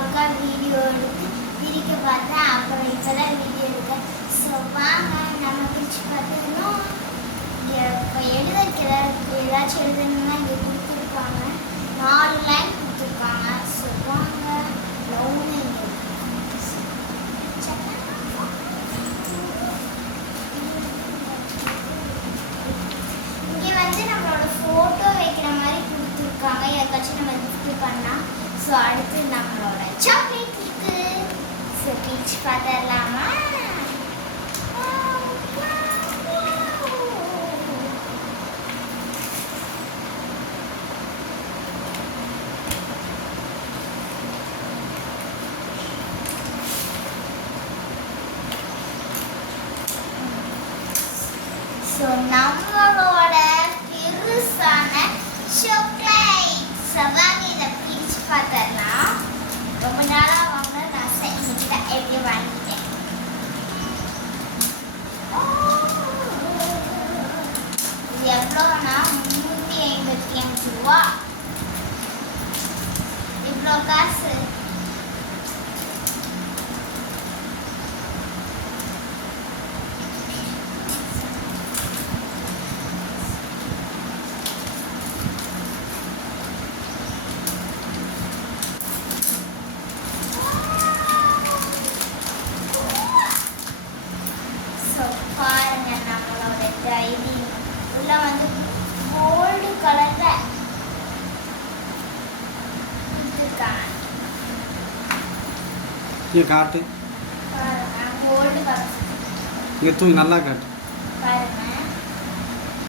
ஒருக்கா வீடியோ எடுத்து பிரிக்க பார்த்தேன். அப்புறம் இப்போதான் வீடியோ எடுக்கேன். ஸோ வாங்க நம்ம பிரித்து பார்த்துக்கணும். இப்போ எழுதுறதுக்கு ஏதாச்சும் எழுதணும்னா இங்கே கொடுத்துருக்காங்க. 4 லைன் கொடுத்துருக்காங்க. ஸோ வாங்க லவ்னு இங்கே வந்து நம்மளோட ஃபோட்டோ வைக்கிற மாதிரி கொடுத்துருக்காங்க. யாருக்காச்சும் நம்ம கிஃப்ட் பண்ணலாம். ஸோ அடுத்து நம்மளோட சாக்லேட் இருக்கு. ஸோ பிரிச்சு பார்த்துடலாமா? ஸோ நம்மளோட பெருசான சாக்லேட் சவாங்க இதை பிரிச்சு பார்த்தரலாம். ரொம்ப நாளாக வாங்க நான் இன்னைக்கு எப்படி வாங்கிட்டேன். இது எவ்வளோனா 355 ரூபா. இவ்வளோ காசு. பாருங்க நம்மளோட டைரி உள்ள வந்து கோல்டு கலர்ல கொடுத்துருக்காங்க. ये काट பாருங்க கோல்டு கலர். ये तू நல்லா காட்டு.